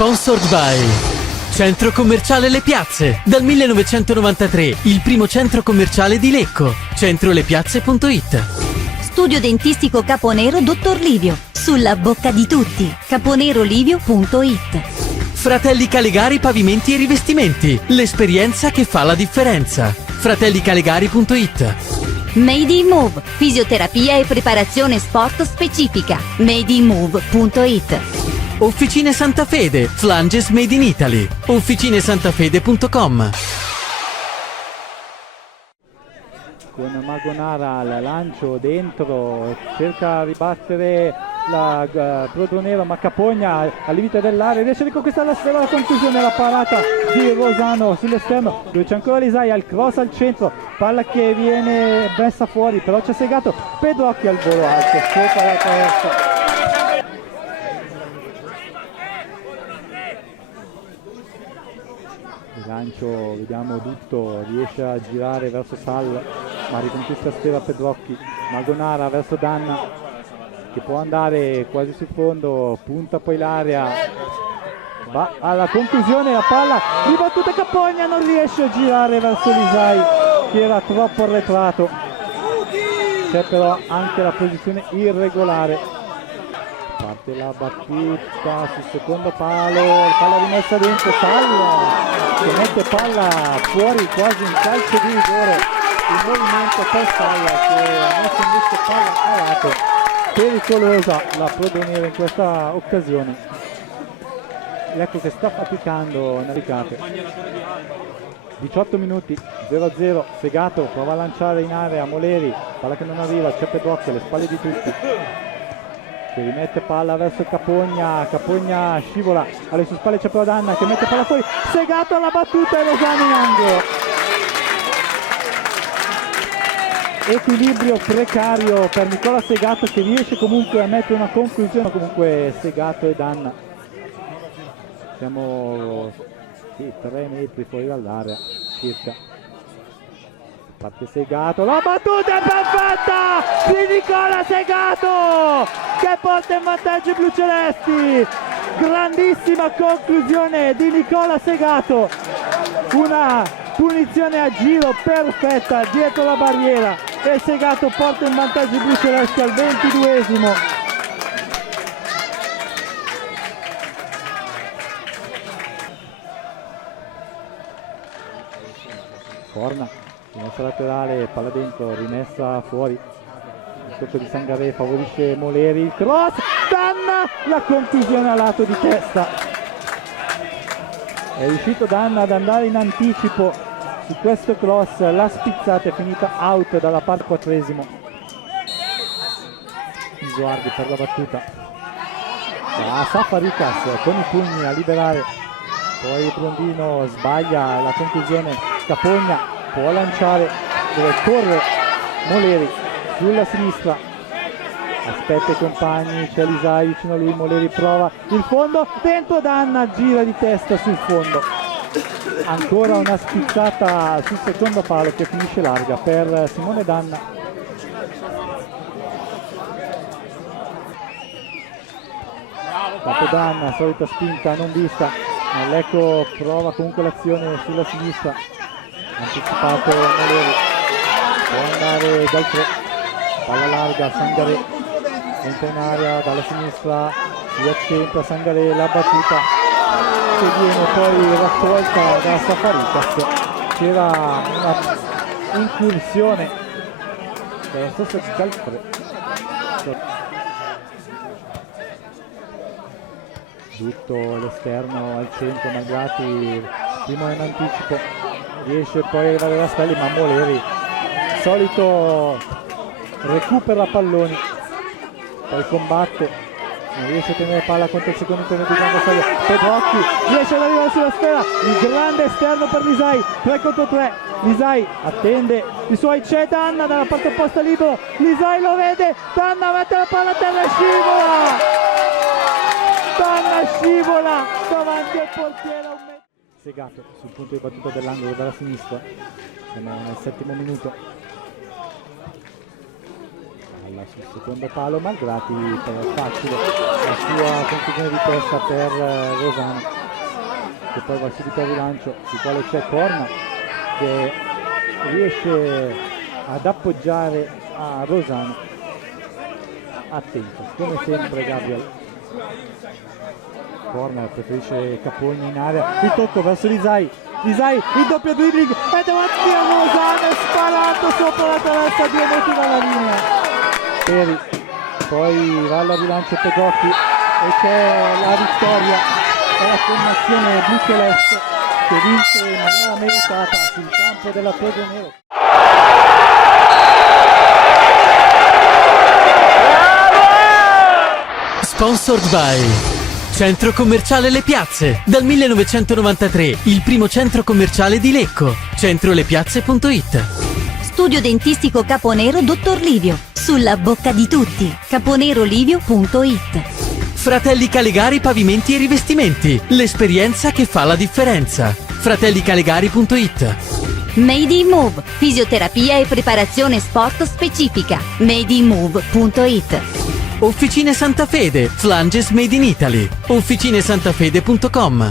Sponsored by Centro Commerciale Le Piazze. Dal 1993 il primo centro commerciale di Lecco. Centrolepiazze.it. Studio dentistico Caponero Dottor Livio. Sulla bocca di tutti. caponerolivio.it. Fratelli Calegari Pavimenti e Rivestimenti. L'esperienza che fa la differenza. fratellicalegari.it. Made in Move. Fisioterapia e preparazione sport specifica. madeinmove.it. Officine Santa Fede, Flanges Made in Italy. officinesantafede.com. Con Magonara al lancio dentro, cerca di battere la Prodronero, ma Capogna al limite dell'area riesce a riconquistare la sfera, la conclusione, la parata di Rosano sull'esterno, dove c'è ancora Lisai, al cross al centro, palla che viene messa fuori, però c'è Segato, Pedrocchi al volo alto sopra la testa. Il lancio, vediamo Dutto, riesce a girare verso Sal, ma riconquista sfera Pedrocchi. Magonara verso Danna, che può andare quasi sul fondo, punta poi l'area, va alla conclusione, la palla ribattuta, Capogna non riesce a girare verso Lisai, che era troppo arretrato. C'è però anche la posizione irregolare. Parte la battuta sul secondo palo, palla rimessa dentro, Sal che mette palla fuori quasi in calcio di rigore, il movimento per Salla che ha messo invece palla a lato, pericolosa la Prodronero in questa occasione. Ecco che sta faticando nelle ricate. 18 minuti, 0-0, Segato prova a lanciare in area Moleri, palla che non arriva, c'è Pedrocchi alle spalle di tutti, che rimette palla verso Capogna, Capogna scivola, alle sue spalle c'è però Danna che mette palla fuori, Segato alla battuta e Rosano in angolo. Equilibrio precario per Nicola Segato, che riesce comunque a mettere una conclusione. Comunque Segato e Danna, siamo 3 metri fuori dall'area circa. Parte Segato, la battuta è perfetta di Nicola Segato che porta in vantaggio i blucelesti. Grandissima conclusione di Nicola Segato, una punizione a giro perfetta dietro la barriera e Segato porta in vantaggio i blucelesti al 22esimo. Corna, rimessa laterale, palla dentro, rimessa fuori, il tocco di Sangaré favorisce Moleri, il cross, Danna, la conclusione a lato di testa. È riuscito Danna ad andare in anticipo su questo cross, la spizzata è finita out dalla parte 4esimo. Isoardi per la battuta, Safarikas con i pugni a liberare, poi Brondino sbaglia la conclusione, Capogna può lanciare, dove corre Moleri sulla sinistra, aspetta i compagni, c'è Lisai vicino a lui, Moleri prova il fondo, dentro Danna, gira di testa sul fondo, ancora una spizzata sul secondo palo che finisce larga per Simone Danna. Dopo Danna, solita spinta non vista, Lecco prova comunque l'azione sulla sinistra, anticipato Moleri, può andare dal 3, palla larga, Sangaré entra in area dalla sinistra, si accentra Sangaré, la battuta che viene poi raccolta da Safarikas. C'era una incursione, non so se Calfre, tutto l'esterno al centro, Malgrati primo in anticipo, riesce poi a arrivare da Rastelli, ma Moleri solito recupera palloni, poi combatte, non riesce a tenere palla contro il secondo intervento di Grande Stadio. Pedrocchi riesce ad arrivare sulla sfera, il grande esterno per Lisai, 3 contro 3, Lisai attende i suoi, c'è Danna dalla parte opposta libero, Lisai lo vede, Danna mette la palla a terra e scivola, Danna scivola davanti al portiere. Segato sul punto di battuta dell'angolo dalla sinistra, siamo nel 7° minuto, palla sul secondo palo Malgrati, per facile la sua conclusione di testa per Rosano, che poi va subito al rilancio, sul quale c'è Corna che riesce ad appoggiare a Rosano. Attento come sempre Gabriel. Corner preferisce Capogni in area, il tocco verso Lisai, il doppio dribbling e davanti a Rosano, sparato sopra la testa, 2 metri dalla linea. Peri, poi va al rilancio Pedocchi e c'è la vittoria per la formazione blu-celeste che vince in maniera meritata sul campo della Torre Nero. Sponsored by Centro Commerciale Le Piazze. Dal 1993 il primo centro commerciale di Lecco. Centrolepiazze.it. Studio dentistico Caponero Dottor Livio. Sulla bocca di tutti. caponerolivio.it. Fratelli Calegari Pavimenti e Rivestimenti. L'esperienza che fa la differenza. fratellicalegari.it. Made in Move. Fisioterapia e preparazione sport specifica. madeinmove.it. Officine Santa Fede, Flanges Made in Italy. officinesantafede.com.